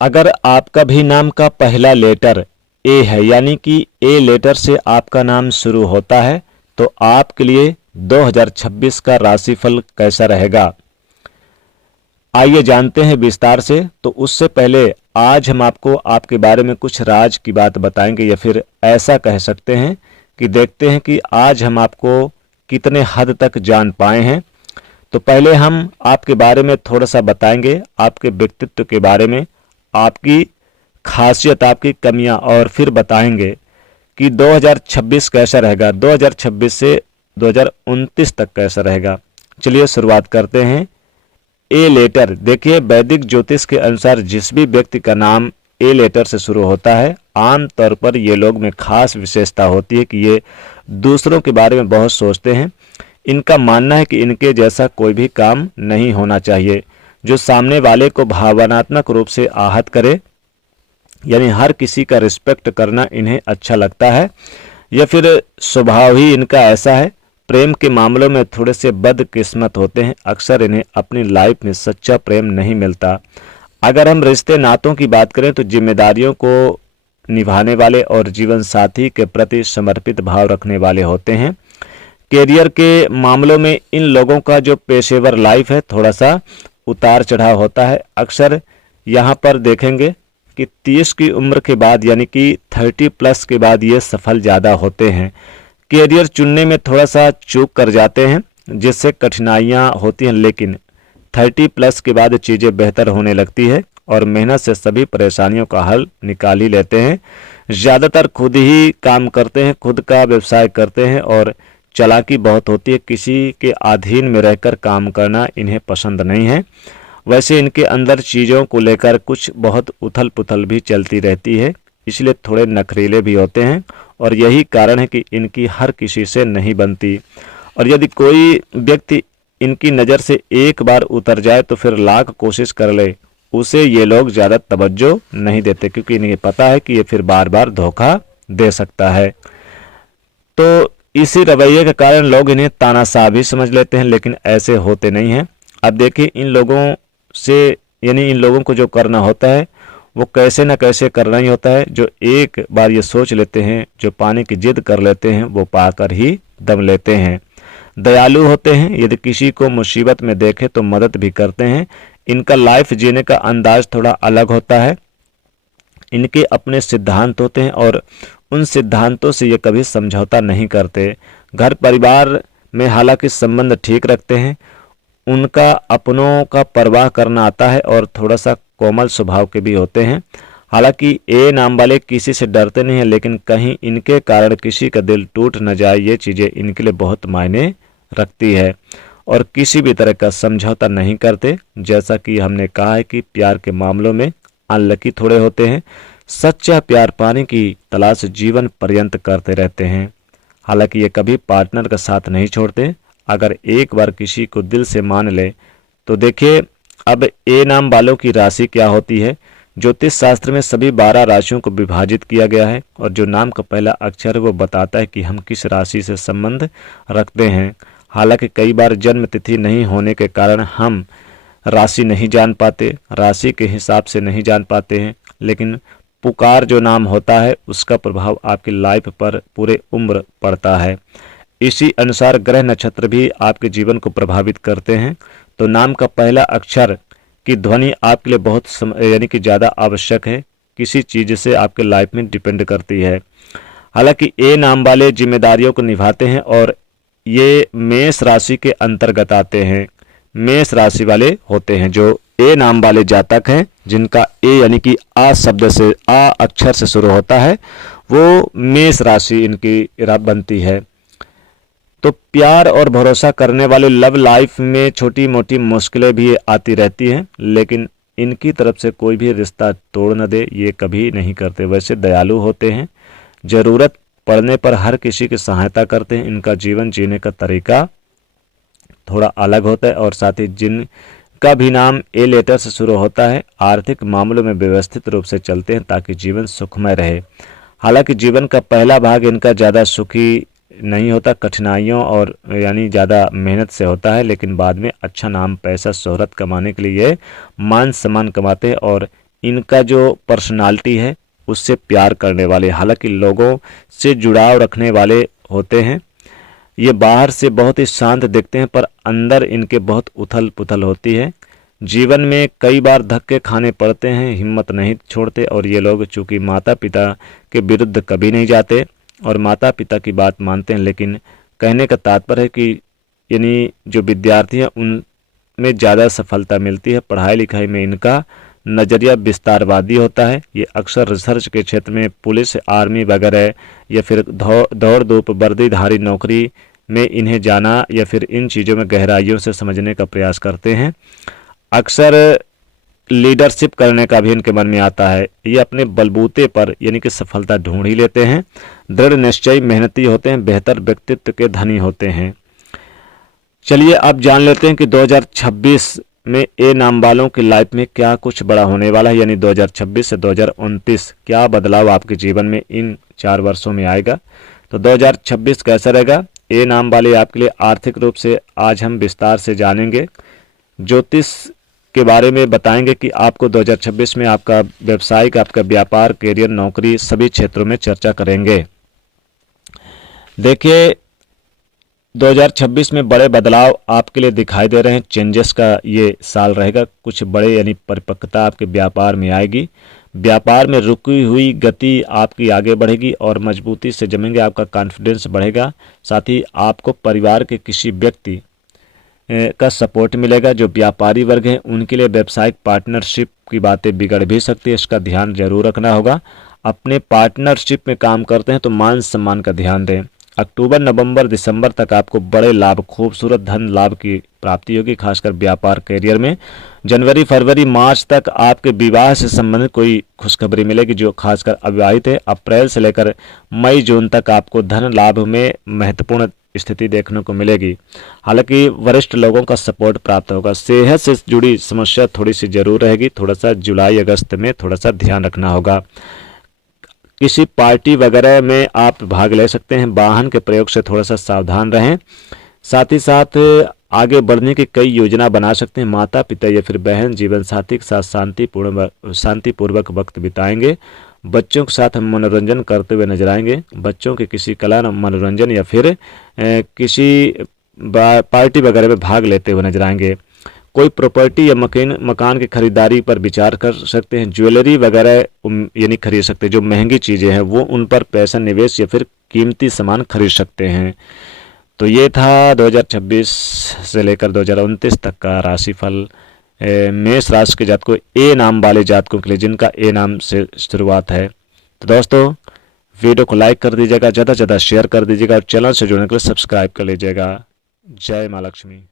अगर आपका भी नाम का पहला लेटर ए है, यानी कि ए लेटर से आपका नाम शुरू होता है, तो आपके लिए 2026 का राशिफल कैसा रहेगा, आइए जानते हैं विस्तार से। तो उससे पहले आज हम आपको आपके बारे में कुछ राज की बात बताएंगे, या फिर ऐसा कह सकते हैं कि देखते हैं कि आज हम आपको कितने हद तक जान पाए हैं। तो पहले हम आपके बारे में थोड़ा सा बताएंगे, आपके व्यक्तित्व के बारे में, आपकी खासियत, आपकी कमियां, और फिर बताएंगे कि 2026 कैसा रहेगा, 2026 से 2029 तक कैसा रहेगा। चलिए शुरुआत करते हैं। ए लेटर, देखिए वैदिक ज्योतिष के अनुसार जिस भी व्यक्ति का नाम ए लेटर से शुरू होता है, आम तौर पर ये लोग में खास विशेषता होती है कि ये दूसरों के बारे में बहुत सोचते हैं। इनका मानना है कि इनके जैसा कोई भी काम नहीं होना चाहिए जो सामने वाले को भावनात्मक रूप से आहत करे, यानी हर किसी का रिस्पेक्ट करना इन्हें अच्छा लगता है, या फिर स्वभाव ही इनका ऐसा है। प्रेम के मामलों में थोड़े से बदकिस्मत होते हैं, अक्सर इन्हें अपनी लाइफ में सच्चा प्रेम नहीं मिलता। अगर हम रिश्ते नातों की बात करें तो जिम्मेदारियों को निभाने वाले और जीवन साथी के प्रति समर्पित भाव रखने वाले होते हैं। कैरियर के मामलों में इन लोगों का जो पेशेवर लाइफ है थोड़ा सा उतार चढ़ाव होता है। अक्सर यहाँ पर देखेंगे कि 30 की उम्र के बाद, यानी कि 30+ के बाद ये सफल ज़्यादा होते हैं। कैरियर चुनने में थोड़ा सा चूक कर जाते हैं जिससे कठिनाइयाँ होती हैं, लेकिन 30+ के बाद चीज़ें बेहतर होने लगती है और मेहनत से सभी परेशानियों का हल निकाल ही लेते हैं। ज़्यादातर खुद ही काम करते हैं, खुद का व्यवसाय करते हैं और चालाकी बहुत होती है। किसी के अधीन में रहकर काम करना इन्हें पसंद नहीं है। वैसे इनके अंदर चीज़ों को लेकर कुछ बहुत उथल पुथल भी चलती रहती है, इसलिए थोड़े नखरीले भी होते हैं और यही कारण है कि इनकी हर किसी से नहीं बनती। और यदि कोई व्यक्ति इनकी नज़र से एक बार उतर जाए तो फिर लाख कोशिश कर ले, उसे ये लोग ज़्यादा तवज्जो नहीं देते, क्योंकि इन्हें पता है कि ये फिर बार बार धोखा दे सकता है। तो इसी रवैये के कारण लोग इन्हें तानाशाह भी समझ लेते हैं, लेकिन ऐसे होते नहीं हैं। अब देखिए इन लोगों से, यानी इन लोगों को जो करना होता है वो कैसे न कैसे करना ही होता है। जो एक बार ये सोच लेते हैं, जो पाने की जिद कर लेते हैं, वो पाकर ही दम लेते हैं। दयालु होते हैं, यदि किसी को मुसीबत में देखे तो मदद भी करते हैं। इनका लाइफ जीने का अंदाज थोड़ा अलग होता है। इनके अपने सिद्धांत होते हैं और उन सिद्धांतों से ये कभी समझौता नहीं करते। घर परिवार में हालांकि संबंध ठीक रखते हैं, उनका अपनों का परवाह करना आता है और थोड़ा सा कोमल स्वभाव के भी होते हैं। हालांकि ए नाम वाले किसी से डरते नहीं हैं, लेकिन कहीं इनके कारण किसी का दिल टूट न जाए, ये चीज़ें इनके लिए बहुत मायने रखती है और किसी भी तरह का समझौता नहीं करते। जैसा कि हमने कहा है कि प्यार के मामलों में अनलकी थोड़े होते हैं। सच्चा प्यार पाने की तलाश जीवन पर्यंत करते रहते हैं। हालांकि ये कभी पार्टनर का साथ नहीं छोड़ते। अगर एक बार किसी को दिल से मान ले तो देखिए, अब ए नाम वालों की राशि क्या होती है। ज्योतिष शास्त्र में सभी 12 राशियों को विभाजित किया गया है और जो नाम का पहला अक्षर है वो बताता है कि हम किस राशि से संबंध रखते हैं। हालांकि कई बार जन्म तिथि नहीं होने के कारण हम राशि नहीं जान पाते, राशि के हिसाब से नहीं जान पाते हैं, लेकिन पुकार जो नाम होता है उसका प्रभाव आपकी लाइफ पर पूरे उम्र पड़ता है। इसी अनुसार ग्रह नक्षत्र भी आपके जीवन को प्रभावित करते हैं। तो नाम का पहला अक्षर की ध्वनि आपके लिए बहुत यानी कि ज़्यादा आवश्यक है, किसी चीज़ से आपके लाइफ में डिपेंड करती है। हालांकि ए नाम वाले जिम्मेदारियों को निभाते हैं और ये मेष राशि के अंतर्गत आते हैं। मेष राशि वाले होते हैं जो ए नाम वाले जातक हैं, जिनका ए यानी कि आ शब्द से, आ अक्षर से शुरू होता है, वो मेष राशि इनकी बनती है। तो प्यार और भरोसा करने वाले लव लाइफ में छोटी मोटी मुश्किलें भी आती रहती हैं, लेकिन इनकी तरफ से कोई भी रिश्ता तोड़ न दे, ये कभी नहीं करते। वैसे दयालु होते हैं, ज़रूरत पड़ने पर हर किसी की सहायता करते हैं। इनका जीवन जीने का तरीका थोड़ा अलग होता है और साथ ही जिनका भी नाम ए लेटर से शुरू होता है आर्थिक मामलों में व्यवस्थित रूप से चलते हैं ताकि जीवन सुखमय रहे। हालांकि जीवन का पहला भाग इनका ज़्यादा सुखी नहीं होता, कठिनाइयों और यानी ज़्यादा मेहनत से होता है, लेकिन बाद में अच्छा नाम, पैसा, शोहरत कमाने के लिए ये मान सम्मान कमाते हैं और इनका जो पर्सनालिटी है उससे प्यार करने वाले, हालांकि लोगों से जुड़ाव रखने वाले होते हैं। ये बाहर से बहुत ही शांत दिखते हैं पर अंदर इनके बहुत उथल पुथल होती है। जीवन में कई बार धक्के खाने पड़ते हैं, हिम्मत नहीं छोड़ते। और ये लोग चूँकि माता पिता के विरुद्ध कभी नहीं जाते और माता पिता की बात मानते हैं, लेकिन कहने का तात्पर्य है कि यानी जो विद्यार्थी हैं उनमें ज़्यादा सफलता मिलती है। पढ़ाई लिखाई में इनका नज़रिया विस्तारवादी होता है। ये अक्सर रिसर्च के क्षेत्र में, पुलिस, आर्मी वगैरह या फिर दौड़ धूप वर्दीधारी नौकरी में इन्हें जाना या फिर इन चीज़ों में गहराइयों से समझने का प्रयास करते हैं। अक्सर लीडरशिप करने का भी इनके मन में आता है। ये अपने बलबूते पर यानी कि सफलता ढूंढ ही लेते हैं। दृढ़ निश्चयी, मेहनती होते हैं, बेहतर व्यक्तित्व के धनी होते हैं। चलिए अब जान लेते हैं कि 2026 में ए नाम वालों की लाइफ में क्या कुछ बड़ा होने वाला है, यानी 2026 से 2029 क्या बदलाव आपके जीवन में इन 4 वर्षों में आएगा। तो 2026 कैसा रहेगा ए नाम वाले आपके लिए आर्थिक रूप से आज हम विस्तार से जानेंगे। ज्योतिष के बारे में बताएंगे कि आपको 2026 में आपका व्यवसायिक, आपका व्यापार, करियर, नौकरी सभी क्षेत्रों में चर्चा करेंगे। देखिए 2026 में बड़े बदलाव आपके लिए दिखाई दे रहे हैं। चेंजेस का ये साल रहेगा। कुछ बड़े यानी परिपक्वता आपके व्यापार में आएगी। व्यापार में रुकी हुई गति आपकी आगे बढ़ेगी और मजबूती से जमेंगे। आपका कॉन्फिडेंस बढ़ेगा। साथ ही आपको परिवार के किसी व्यक्ति का सपोर्ट मिलेगा। जो व्यापारी वर्ग हैं उनके लिए व्यावसायिक पार्टनरशिप की बातें बिगड़ भी सकती है, इसका ध्यान जरूर रखना होगा। अपने पार्टनरशिप में काम करते हैं तो मान सम्मान का ध्यान दें। अक्टूबर, नवंबर, दिसंबर तक आपको बड़े लाभ, खूबसूरत धन लाभ की प्राप्ति होगी, खासकर व्यापार करियर में। जनवरी, फरवरी, मार्च तक आपके विवाह से संबंधित कोई खुशखबरी मिलेगी जो खासकर अविवाहित है। अप्रैल से लेकर मई, जून तक आपको धन लाभ में महत्वपूर्ण स्थिति देखने को मिलेगी। हालांकि वरिष्ठ लोगों का सपोर्ट प्राप्त होगा। सेहत से जुड़ी समस्या थोड़ी सी जरूर रहेगी। थोड़ा सा जुलाई अगस्त में थोड़ा सा ध्यान रखना होगा। किसी पार्टी वगैरह में आप भाग ले सकते हैं। वाहन के प्रयोग से थोड़ा सा सावधान रहें। साथ ही साथ आगे बढ़ने की कई योजना बना सकते हैं। माता पिता या फिर बहन जीवन साथी के साथ शांतिपूर्वक वक्त बिताएंगे। बच्चों के साथ हम मनोरंजन करते हुए नजर आएंगे। बच्चों के किसी कला, मनोरंजन या फिर किसी पार्टी वगैरह में भाग लेते हुए नजर आएंगे। कोई प्रॉपर्टी या मकान की खरीदारी पर विचार कर सकते हैं। ज्वेलरी वगैरह यानी खरीद सकते हैं। जो महंगी चीज़ें हैं वो उन पर पैसा निवेश या फिर कीमती सामान खरीद सकते हैं। तो ये था 2026 से लेकर 2029 तक का राशिफल मेष राशि के जातकों, ए नाम वाले जातकों के लिए जिनका ए नाम से शुरुआत है। तो दोस्तों वीडियो को लाइक कर दीजिएगा, ज़्यादा से ज़्यादा शेयर कर दीजिएगा और चैनल से जुड़ने के लिए सब्सक्राइब कर लीजिएगा। जय माँ लक्ष्मी।